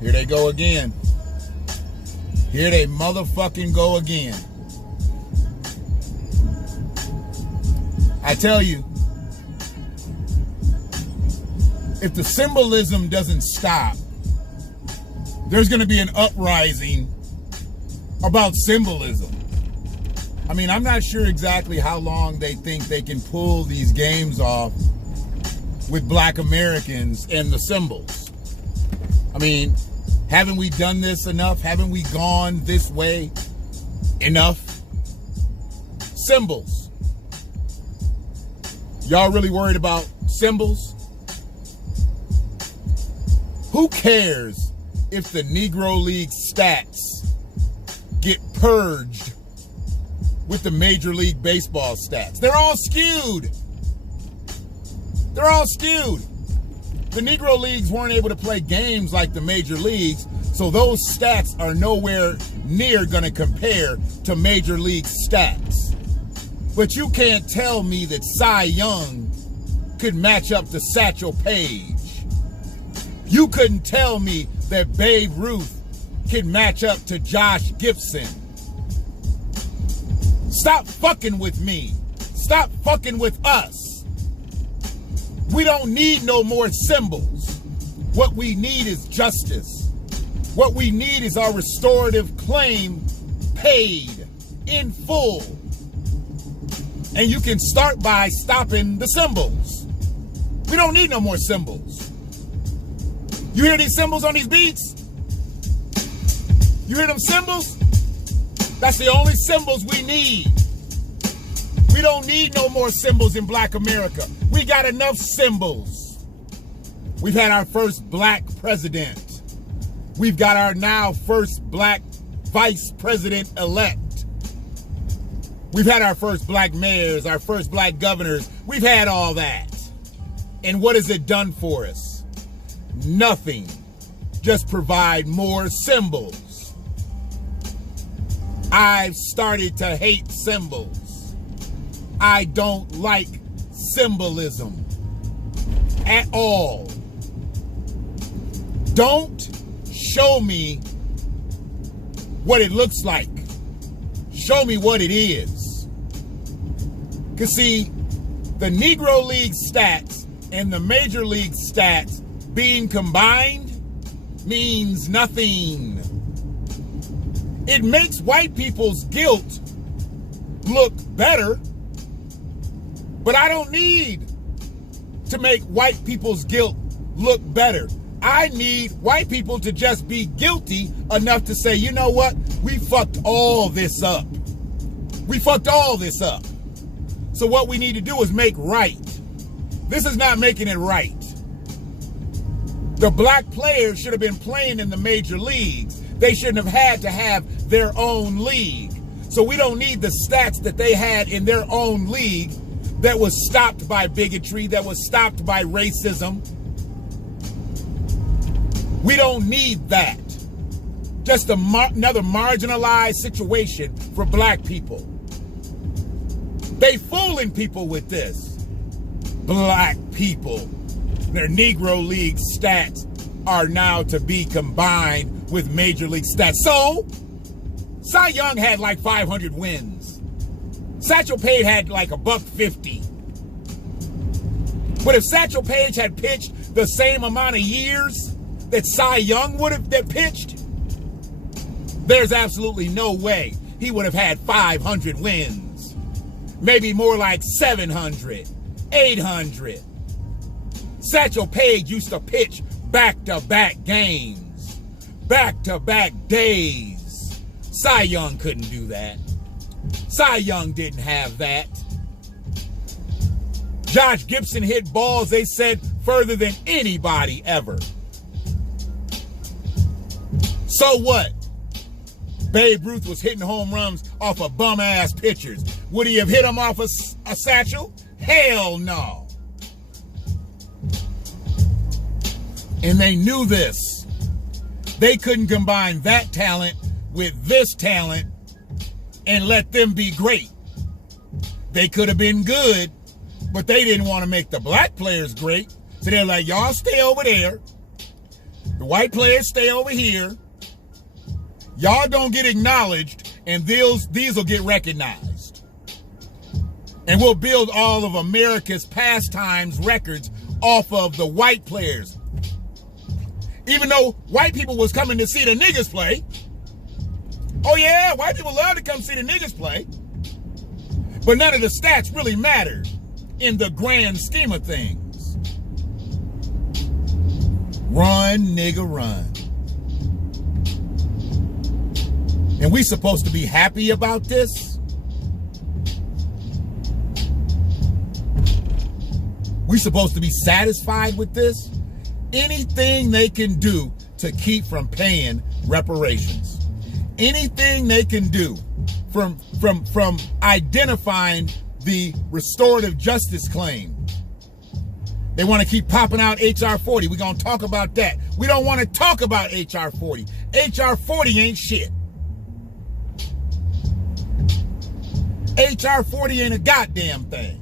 Here they go again. Here they motherfucking go again. I tell you, if the symbolism doesn't stop, there's going to be an uprising about symbolism. I mean, I'm not sure exactly how long they think they can pull these games off with black Americans and the symbols. I mean, haven't we done this enough? Haven't we gone this way enough? Symbols. Y'all really worried about symbols? Who cares if the Negro Leagues stats get purged with the Major League Baseball stats? They're all skewed. They're all skewed. The Negro Leagues weren't able to play games like the Major Leagues, so those stats are nowhere near going to compare to Major League stats. But you can't tell me that Cy Young could match up to Satchel Paige. You couldn't tell me that Babe Ruth could match up to Josh Gibson. Stop fucking with me. Stop fucking with us. We don't need no more symbols. What we need is justice. What we need is our restorative claim paid in full. And you can start by stopping the symbols. We don't need no more symbols. You hear these symbols on these beats? You hear them symbols? That's the only symbols we need. We don't need no more symbols in black America. We got enough symbols. We've had our first black president. We've got our now first black vice president-elect. We've had our first black mayors, our first black governors. We've had all that. And what has it done for us? Nothing. Just provide more symbols. I've started to hate symbols. I don't like symbolism at all. Don't show me what it looks like. Show me what it is. Because see, the Negro League stats and the Major League stats being combined means nothing. It makes white people's guilt look better, but I don't need to make white people's guilt look better. I need white people to just be guilty enough to say, you know what? We fucked all this up. We fucked all this up. So what we need to do is make right. This is not making it right. The black players should have been playing in the major leagues. They shouldn't have had to have their own league. So we don't need the stats that they had in their own league that was stopped by bigotry, that was stopped by racism. We don't need that. Just another marginalized situation for black people. They fooling people with this. Black people. Their Negro League stats are now to be combined with Major League stats. So, Cy Young had like 500 wins. Satchel Paige had like $150. But if Satchel Paige had pitched the same amount of years that Cy Young would have pitched, there's absolutely no way he would have had 500 wins. Maybe more like 700, 800. Satchel Paige used to pitch back-to-back games, back-to-back days. Cy Young couldn't do that. Cy Young didn't have that. Josh Gibson hit balls, they said, further than anybody ever. So what? Babe Ruth was hitting home runs off of bum-ass pitchers. Would he have hit them off a satchel? Hell no. And they knew this. They couldn't combine that talent with this talent and let them be great. They could have been good, but they didn't want to make the black players great. So they're like, y'all stay over there. The white players stay over here. Y'all don't get acknowledged, and these will get recognized. And we'll build all of America's pastimes records off of the white players. Even though white people was coming to see the niggas play. Oh yeah, white people love to come see the niggas play. But none of the stats really mattered in the grand scheme of things. Run, nigga, run. And we supposed to be happy about this? We supposed to be satisfied with this? Anything they can do to keep from paying reparations. Anything they can do from identifying the restorative justice claim. They want to keep popping out H.R. 40. We're going to talk about that. We don't want to talk about H.R. 40. H.R. 40 ain't shit. H.R. 40 ain't a goddamn thing.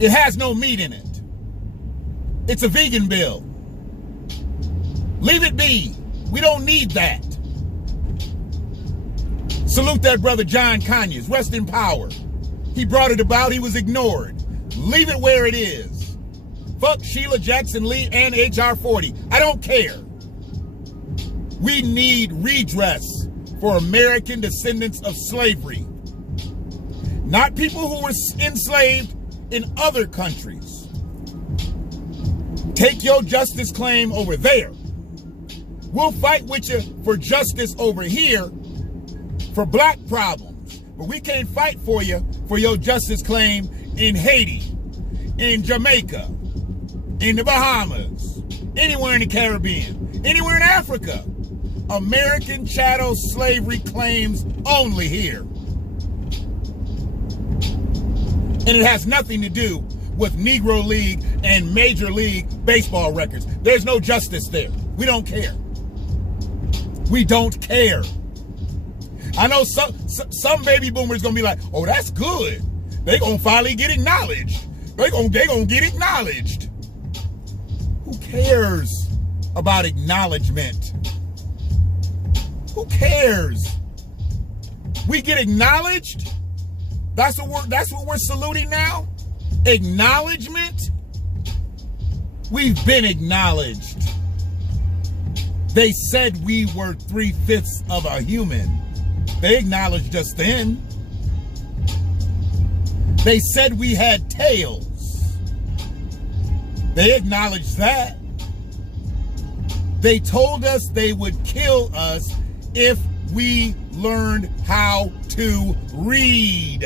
It has no meat in it. It's a vegan bill. Leave it be. We don't need that. Salute that brother John Conyers. Rest in power. He brought it about. He was ignored. Leave it where it is. Fuck Sheila Jackson Lee and H.R. 40. I don't care. We need redress for American descendants of slavery. Not people who were enslaved in other countries. Take your justice claim over there. We'll fight with you for justice over here for black problems. But we can't fight for you for your justice claim in Haiti, in Jamaica, in the Bahamas, anywhere in the Caribbean, anywhere in Africa. American chattel slavery claims only here. And it has nothing to do with Negro League and Major League Baseball records. There's no justice there. We don't care. We don't care. I know some baby boomers gonna be like, oh, that's good. They gonna finally get acknowledged. They gonna get acknowledged. Who cares about acknowledgement? Who cares? We get acknowledged? That's what we're saluting now? Acknowledgement? We've been acknowledged. They said we were 3/5 of a human. They acknowledged us then. They said we had tails. They acknowledged that. They told us they would kill us if we learned how to read.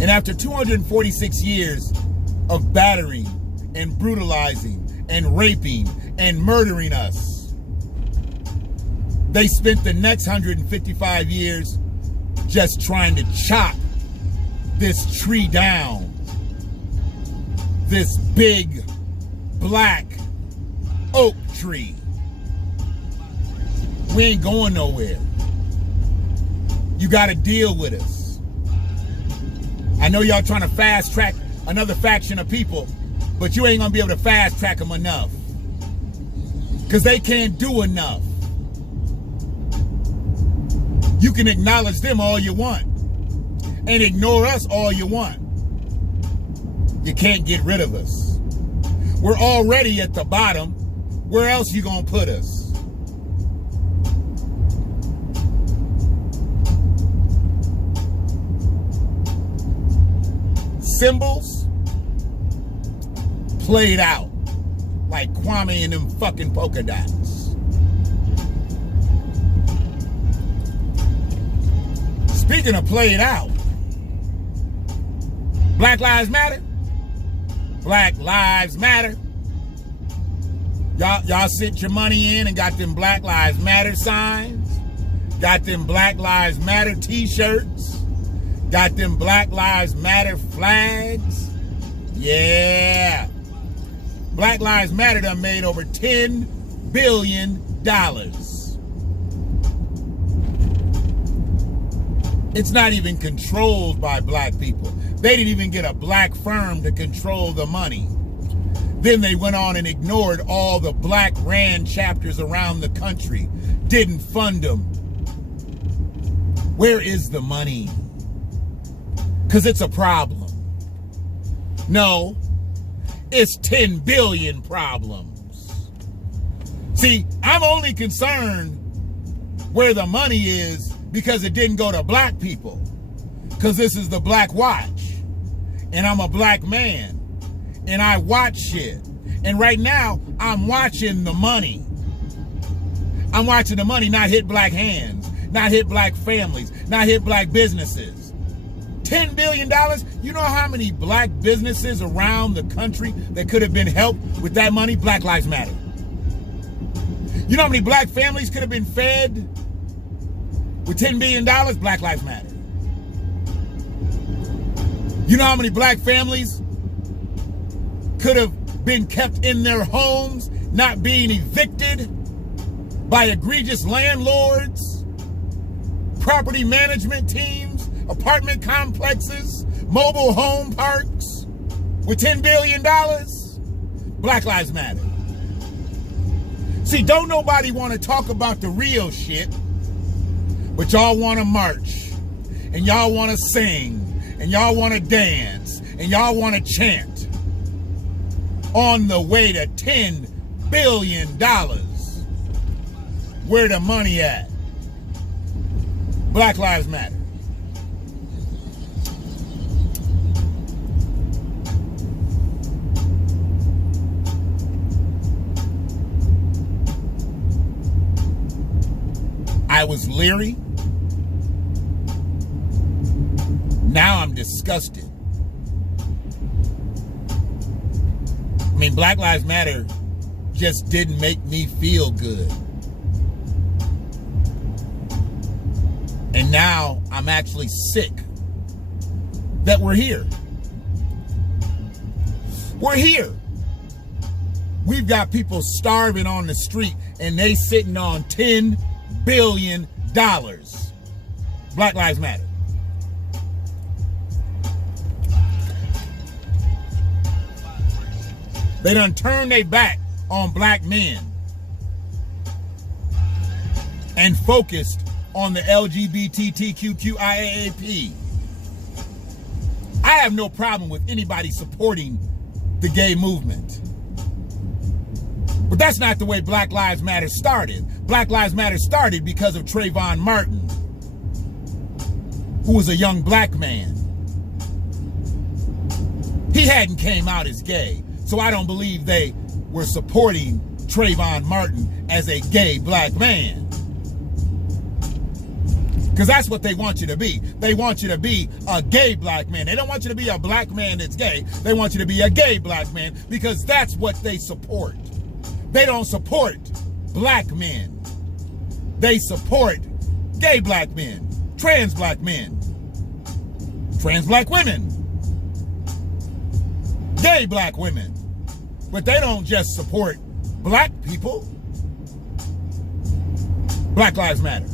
And after 246 years of battering and brutalizing and raping and murdering us, they spent the next 155 years just trying to chop this tree down. This big black oak tree. We ain't going nowhere. You got to deal with us. I know y'all trying to fast track another faction of people, but you ain't going to be able to fast track them enough. Because they can't do enough. You can acknowledge them all you want and ignore us all you want. You can't get rid of us. We're already at the bottom. Where else you gonna put us? Symbols played out like Kwame and them fucking polka dots. Speaking of played out, Black Lives Matter. Black Lives Matter. Y'all sent your money in and got them Black Lives Matter signs. Got them Black Lives Matter t-shirts. Got them Black Lives Matter flags. Yeah. Black Lives Matter done made over $10 billion. It's not even controlled by black people. They didn't even get a black firm to control the money. Then they went on and ignored all the black RAND chapters around the country. Didn't fund them. Where is the money? Because it's a problem. No, it's 10 billion problems. See, I'm only concerned where the money is because it didn't go to black people. Because this is the BlackWatch. And I'm a black man. And I watch shit. And right now, I'm watching the money. I'm watching the money not hit black hands, not hit black families, not hit black businesses. $10 billion? You know how many black businesses around the country that could have been helped with that money? Black Lives Matter. You know how many black families could have been fed with $10 billion? Black Lives Matter. You know how many black families could have been kept in their homes, not being evicted by egregious landlords, property management teams, apartment complexes, mobile home parks with $10 billion? Black Lives Matter. See, don't nobody want to talk about the real shit, but y'all want to march, and y'all want to sing, and y'all want to dance, and y'all want to chant on the way to $10 billion. Where the money at? Black Lives Matter. I was leery. Now I'm disgusted. I mean, Black Lives Matter just didn't make me feel good. And now I'm actually sick that we're here. We're here. We've got people starving on the street and they sitting on $10 billion. Black Lives Matter. They done turned their back on black men and focused on the LGBTQIAAP. I have no problem with anybody supporting the gay movement. But that's not the way Black Lives Matter started. Black Lives Matter started because of Trayvon Martin, who was a young black man. He hadn't came out as gay, so I don't believe they were supporting Trayvon Martin as a gay black man. Because that's what they want you to be. They want you to be a gay black man. They don't want you to be a black man that's gay. They want you to be a gay black man because that's what they support. They don't support black men. They support gay black men, trans black men, trans black women, gay black women. But they don't just support black people. Black Lives Matter.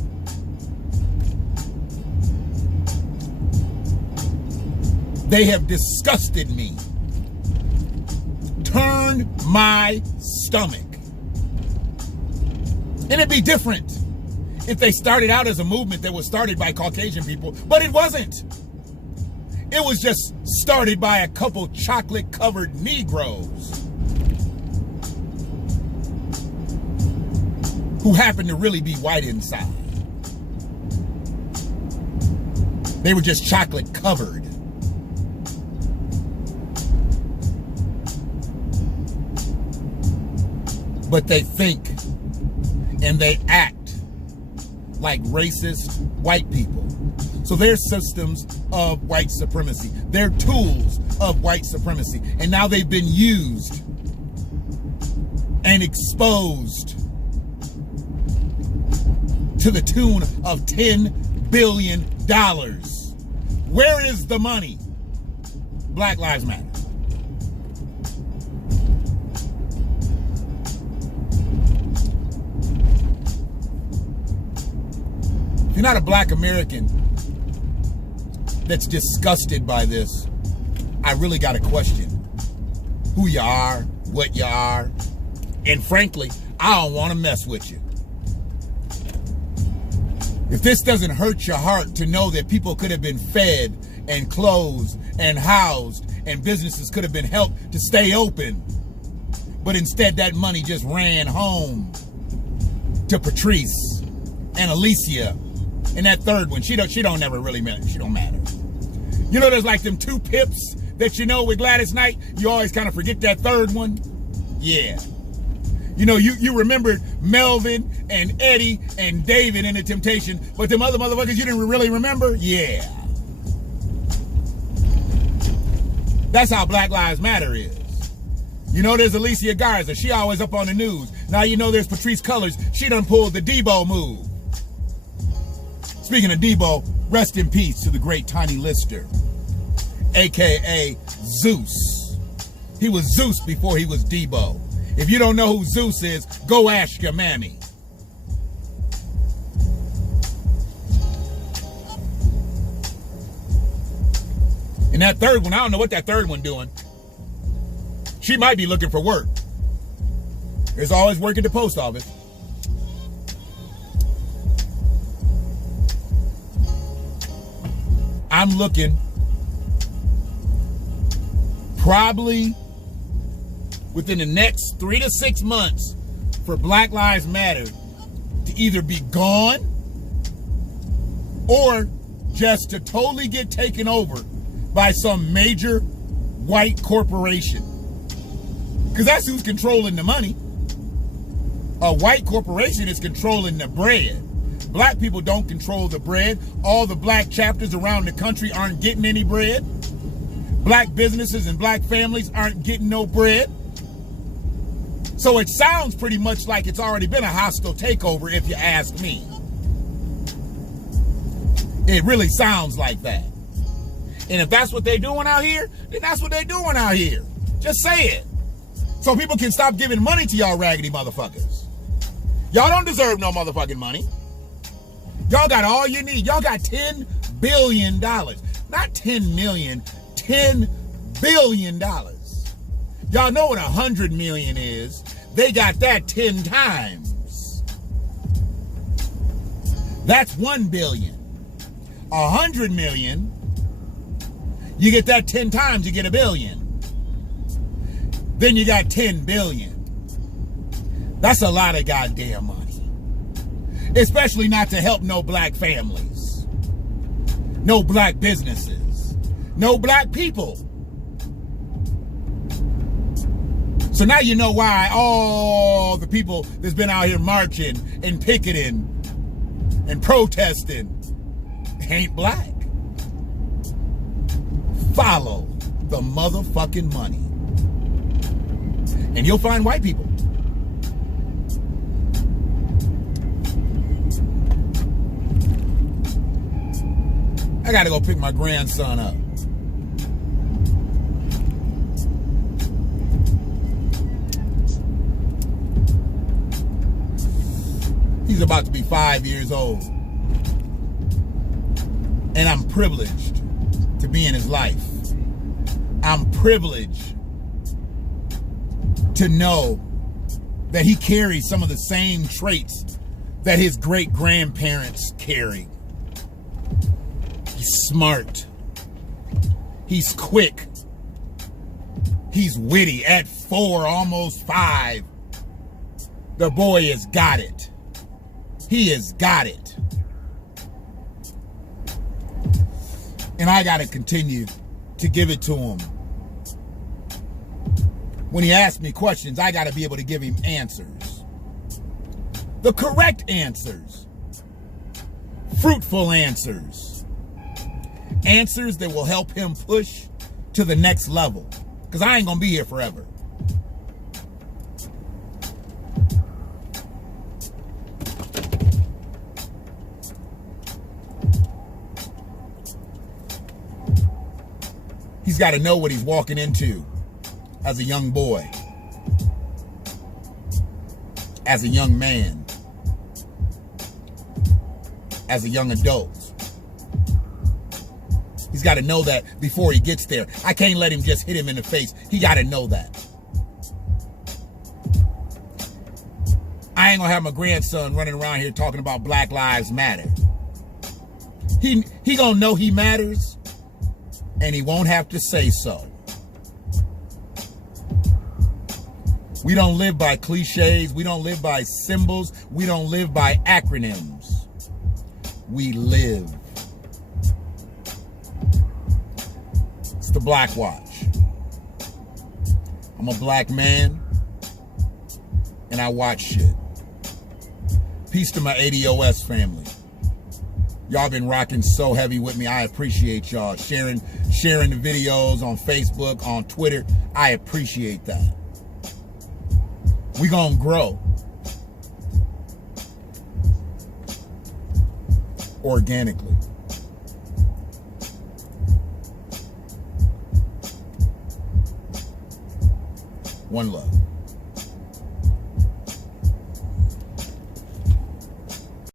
They have disgusted me. Turned my stomach. And it'd be different if they started out as a movement that was started by Caucasian people, but it wasn't. It was just started by a couple chocolate-covered Negroes who happened to really be white inside. They were just chocolate-covered. But they think and they act like racist white people. So they're systems of white supremacy. They're tools of white supremacy. And now they've been used and exposed to the tune of $10 billion. Where is the money? Black Lives Matter. If you're not a black American that's disgusted by this, I really got to question who you are, what you are, and frankly, I don't want to mess with you. If this doesn't hurt your heart to know that people could have been fed and clothed and housed and businesses could have been helped to stay open, but instead that money just ran home to Patrice and Alicia and that third one. She don't never really matter. She don't matter. You know, there's like them two pips that you know with Gladys Knight. You always kind of forget that third one. Yeah. You know, you remembered Melvin and Eddie and David in The Temptation, but them other motherfuckers you didn't really remember? Yeah. That's how Black Lives Matter is. You know, there's Alicia Garza. She always up on the news. Now you know there's Patrice Cullors. She done pulled the Debo move. Speaking of Debo, rest in peace to the great Tiny Lister, a.k.a. Zeus. He was Zeus before he was Debo. If you don't know who Zeus is, go ask your mammy. And that third one, I don't know what that third one doing. She might be looking for work. There's always work at the post office. I'm looking probably within the next 3 to 6 months for Black Lives Matter to either be gone or just to totally get taken over by some major white corporation. Because that's who's controlling the money. A white corporation is controlling the bread. Black people don't control the bread. All the black chapters around the country aren't getting any bread. Black businesses and black families aren't getting no bread. So it sounds pretty much like it's already been a hostile takeover, if you ask me. It really sounds like that. And if that's what they're doing out here, then that's what they're doing out here. Just say it. So people can stop giving money to y'all raggedy motherfuckers. Y'all don't deserve no motherfucking money. Y'all got all you need. Y'all got $10 billion. Not 10 million, $10 billion. Y'all know what 100 million is. They got that 10 times. That's 1 billion. 100 million, you get that 10 times, you get a billion. Then you got 10 billion. That's a lot of goddamn money. Especially not to help no black families, no black businesses, no black people. So now you know why all the people that's been out here marching and picketing and protesting ain't black. Follow the motherfucking money. And you'll find white people. I gotta go pick my grandson up. He's about to be 5 years old. And I'm privileged to be in his life. I'm privileged to know that he carries some of the same traits that his great-grandparents carried. He's smart. He's quick. He's witty. At 4, almost 5, the boy has got it. He has got it. And I got to continue to give it to him. When he asks me questions, I got to be able to give him answers. The correct answers. Fruitful answers. Answers that will help him push to the next level. Because I ain't going to be here forever. He's got to know what he's walking into as a young boy, as a young man, as a young adult. He's He's got to know that before he gets there. I can't let him just hit him in the face. He got to know that. I ain't gonna have my grandson running around here talking about Black Lives Matter. He gonna know he matters, and he won't have to say so. We don't live by cliches. We don't live by symbols. We don't live by acronyms. We live. It's the BlackWatch. I'm a black man, and I watch shit. Peace to my ADOS family. Y'all been rocking so heavy with me. I appreciate y'all sharing the videos on Facebook, on Twitter. I appreciate that. We gonna grow organically. One love.